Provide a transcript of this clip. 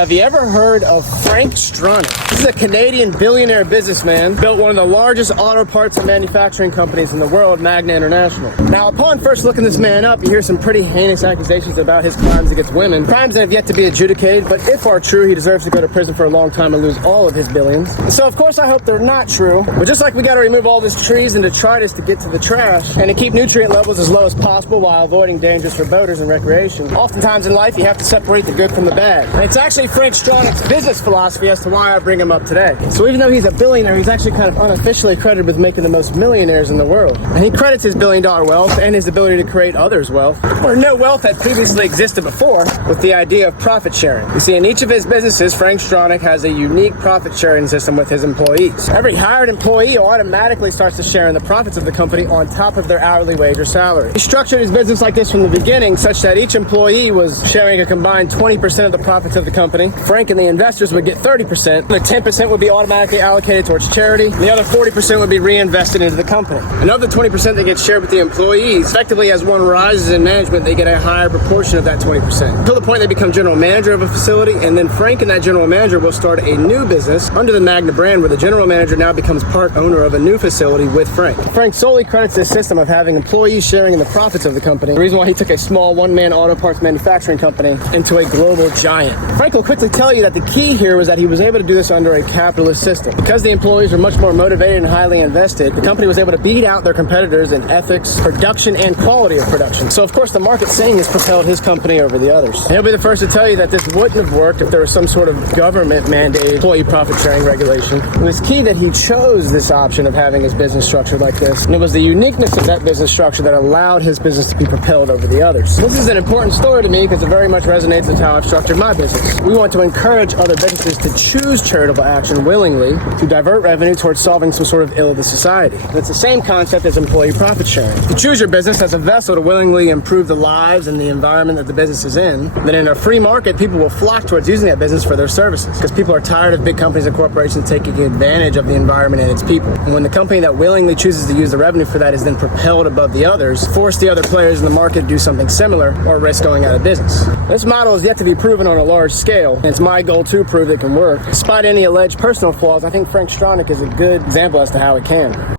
Have you ever heard of Frank Stronach? This is a Canadian billionaire businessman, built one of the largest auto parts and manufacturing companies in the world, Magna International. Now, upon first looking this man up, you hear some pretty heinous accusations about his crimes against women, crimes that have yet to be adjudicated, but if are true, he deserves to go to prison for a long time and lose all of his billions. So, of course, I hope they're not true, but just like we got to remove all these trees and detritus to get to the trash, and to keep nutrient levels as low as possible while avoiding dangers for boaters and recreation, oftentimes in life, you have to separate the good from the bad. And it's actually Frank Stronach's business philosophy as to why I bring him up today. So even though he's a billionaire, he's actually kind of unofficially credited with making the most millionaires in the world. And he credits his billion-dollar wealth and his ability to create others' wealth, or no wealth that previously existed before, with the idea of profit sharing. You see, in each of his businesses, Frank Stronach has a unique profit sharing system with his employees. Every hired employee automatically starts to share in the profits of the company on top of their hourly wage or salary. He structured his business like this from the beginning, such that each employee was sharing a combined 20% of the profits of the company. Frank and the investors would get 30%. The 10% would be automatically allocated towards charity. The other 40% would be reinvested into the company. And of the 20% that gets shared with the employees, effectively as one rises in management, they get a higher proportion of that 20%. Until the point they become general manager of a facility, and then Frank and that general manager will start a new business under the Magna brand, where the general manager now becomes part owner of a new facility with Frank. Frank solely credits this system of having employees sharing in the profits of the company, the reason why he took a small one-man auto parts manufacturing company into a global giant. Frank will quickly tell you that the key here was that he was able to do this under a capitalist system. Because the employees were much more motivated and highly invested, the company was able to beat out their competitors in ethics, production, and quality of production. So, of course, the market saying has propelled his company over the others. And he'll be the first to tell you that this wouldn't have worked if there was some sort of government-mandated employee profit-sharing regulation. It was key that he chose this option of having his business structured like this, and it was the uniqueness of that business structure that allowed his business to be propelled over the others. This is an important story to me because it very much resonates with how I've structured my business. We want to encourage other businesses to choose charitable action willingly to divert revenue towards solving some sort of ill of the society. And it's the same concept as employee profit sharing. To choose your business as a vessel to willingly improve the lives and the environment that the business is in, then in a free market, people will flock towards using that business for their services because people are tired of big companies and corporations taking advantage of the environment and its people. And when the company that willingly chooses to use the revenue for that is then propelled above the others, force the other players in the market to do something similar or risk going out of business. This model is yet to be proven on a large scale, and it's my goal to prove it can work. Despite any alleged personal flaws, I think Frank Stronach is a good example as to how it can.